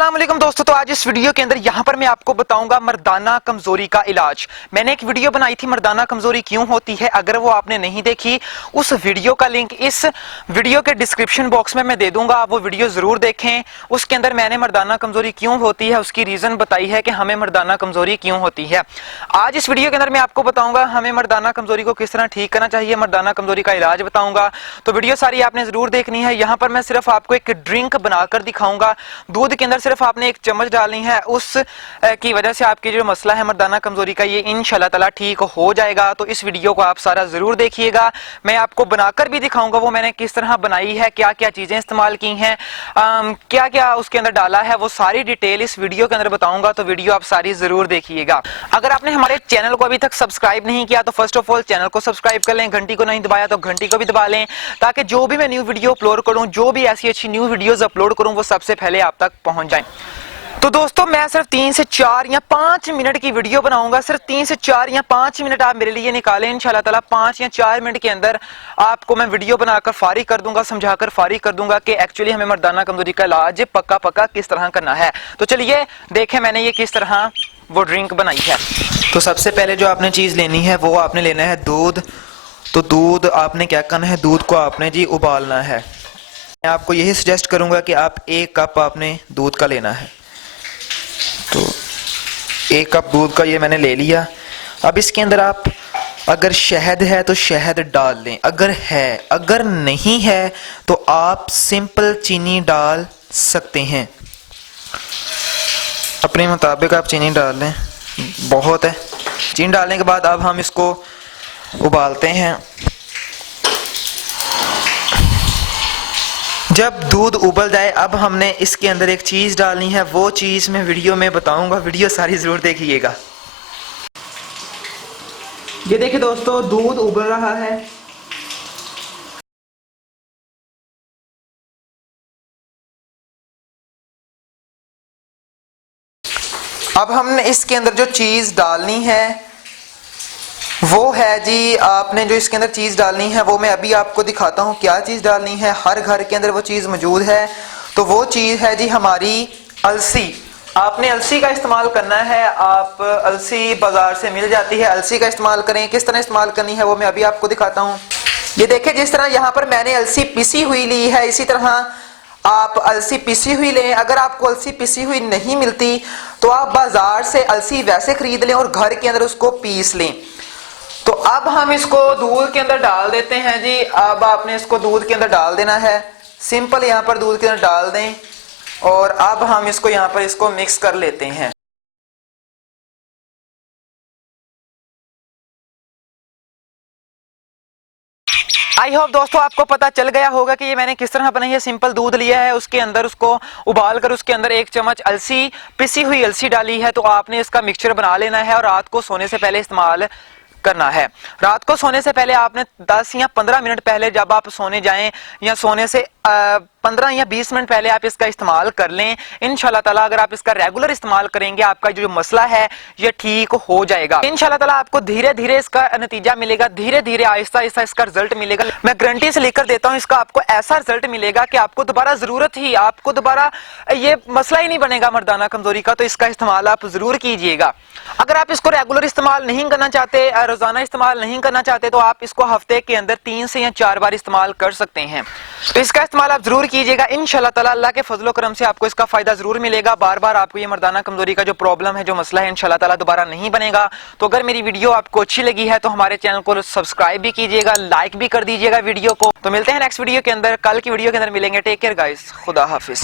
अस्सलाम वालेकुम दोस्तों। तो आज इस वीडियो के अंदर यहाँ पर मैं आपको बताऊंगा मर्दाना कमजोरी का इलाज। मैंने एक वीडियो बनाई थी मर्दाना कमजोरी क्यों होती है, अगर वो आपने नहीं देखी उस वीडियो का लिंक इस वीडियो के डिस्क्रिप्शन बॉक्स में मैं दे दूंगा, आप वो वीडियो जरूर देखें। उसके अंदर मैंने मर्दाना कमजोरी क्यों होती है उसकी रीजन बताई है कि हमें मर्दाना कमजोरी क्यों होती है। आज इस वीडियो के अंदर मैं आपको बताऊंगा हमें मर्दाना कमजोरी को किस तरह ठीक करना चाहिए, मर्दाना कमजोरी का इलाज बताऊंगा। तो वीडियो सारी आपने जरूर देखनी है। यहाँ पर मैं सिर्फ आपको एक ड्रिंक बनाकर दिखाऊंगा। दूध के अंदर सिर्फ आपने एक चम्मच डालनी है, उस की वजह से आपकी जो मसला है मर्दाना कमजोरी का ये इंशाल्लाह ताला ठीक हो जाएगा। तो इस वीडियो को आप सारा जरूर देखिएगा। मैं आपको बनाकर भी दिखाऊंगा वो मैंने किस तरह बनाई है, क्या क्या चीजें इस्तेमाल की हैं, क्या क्या उसके अंदर डाला है, वो सारी डिटेल इस वीडियो के अंदर बताऊंगा। तो वीडियो आप सारी जरूर देखिएगा। अगर आपने हमारे चैनल को अभी तक सब्सक्राइब नहीं किया तो फर्स्ट ऑफ ऑल चैनल को सब्सक्राइब कर लें, घंटी को नहीं दबाया तो घंटी को भी दबा लें, ताकि जो भी मैं न्यू वीडियो अपलोड करूं, जो भी ऐसी अच्छी न्यू वीडियोस अपलोड करूं वो सबसे पहले आप तक पहुंच जाए। तो दोस्तों मैं सिर्फ 3 से 4 या 5 मिनट की वीडियो बनाऊंगा। सिर्फ 3 से 4 या 5 मिनट आप मेरे लिए निकालें, इंशाल्लाह ताला 5 या 4 मिनट के अंदर आपको मैं वीडियो बनाकर फारिग कर दूंगा, समझाकर फारिग कर दूंगा कि एक्चुअली हमें मर्दाना कमजोरी का इलाज पक्का पक्का किस तरह करना है। तो चलिए देखें मैंने ये किस तरह वो ड्रिंक बनाई है। तो सबसे पहले जो आपने चीज लेनी है वो आपने लेना है दूध। तो दूध आपने क्या करना है, दूध को आपने जी उबालना है। मैं आपको यही सजेस्ट करूंगा कि आप 1 कप आपने दूध का लेना है। तो 1 कप दूध का ये मैंने ले लिया। अब इसके अंदर आप अगर शहद है तो शहद डाल लें, अगर है, अगर नहीं है तो आप सिंपल चीनी डाल सकते हैं, अपने मुताबिक आप चीनी डाल लें, बहुत है। चीनी डालने के बाद अब हम इसको उबालते हैं। जब दूध उबल जाए अब हमने इसके अंदर एक चीज डालनी है, वो चीज मैं वीडियो में बताऊंगा, वीडियो सारी जरूर देखिएगा। ये देखिए दोस्तों दूध उबल रहा है। अब हमने इसके अंदर जो चीज डालनी है वो है जी, आपने जो इसके अंदर चीज डालनी है वो मैं अभी आपको दिखाता हूँ क्या चीज डालनी है। हर घर के अंदर वो चीज मौजूद है। तो वो चीज है जी हमारी अलसी। आपने अलसी का इस्तेमाल करना है। आप अलसी बाजार से मिल जाती है, अलसी का इस्तेमाल करें। किस तरह इस्तेमाल करनी है वो मैं अभी आपको दिखाता हूँ। ये देखिए जिस तरह यहाँ पर मैंने अलसी पिसी हुई ली है, इसी तरह आप अलसी पिसी हुई लें। अगर आपको अलसी पिसी हुई नहीं मिलती तो आप बाजार से अलसी वैसे खरीद लें और घर के अंदर उसको पीस लें। तो अब हम इसको दूध के अंदर डाल देते हैं जी। अब आपने इसको दूध के अंदर डाल देना है, सिंपल यहाँ पर दूध के अंदर डाल दें और अब हम इसको यहाँ पर इसको मिक्स कर लेते हैं। आई होप दोस्तों आपको पता चल गया होगा कि ये मैंने किस तरह बनाई है। सिंपल दूध लिया है, उसके अंदर उसको उबाल कर उसके अंदर 1 चम्मच अलसी, पिसी हुई अलसी डाली है। तो आपने इसका मिक्सचर बना लेना है और रात को सोने से पहले इस्तेमाल करना है। रात को सोने से पहले आपने 10 या 15 मिनट पहले जब आप सोने जाएं या सोने से 15 या 20 मिनट पहले आप इसका इस्तेमाल कर लें। इंशाल्लाह ताला अगर आप इसका रेगुलर इस्तेमाल करेंगे आपका जो मसला है ये ठीक हो जाएगा। इंशाल्लाह ताला आपको धीरे धीरे इसका नतीजा मिलेगा, धीरे धीरे आहिस्ता आहिस्ता इसका रिजल्ट मिलेगा। मैं गारंटी से लेकर देता हूँ इसका आपको ऐसा रिजल्ट मिलेगा कि आपको दोबारा जरूरत ही, आपको दोबारा ये मसला ही नहीं बनेगा मर्दाना कमजोरी का। तो इसका इस्तेमाल आप जरूर कीजिएगा। अगर आप इसको रेगुलर इस्तेमाल नहीं करना चाहते, रोजाना इस्तेमाल नहीं करना चाहते, तो आप इसको हफ्ते के अंदर 3 से या 4 बार इस्तेमाल कर सकते हैं। तो इसका इस्तेमाल आप जरूर कीजिएगा। इंशाल्लाह ताला अल्लाह के फजलो करम से आपको इसका फायदा जरूर मिलेगा। बार बार आपको ये मर्दाना कमजोरी का जो प्रॉब्लम है, जो मसला है, इंशाल्लाह ताला दोबारा नहीं बनेगा। तो अगर मेरी वीडियो आपको अच्छी लगी है तो हमारे चैनल को सब्सक्राइब भी कीजिएगा, लाइक भी कर दीजिएगा वीडियो को। तो मिलते हैं नेक्स्ट वीडियो के अंदर, कल की वीडियो के अंदर मिलेंगे। टेक केयर गाइस, खुदा हाफिज।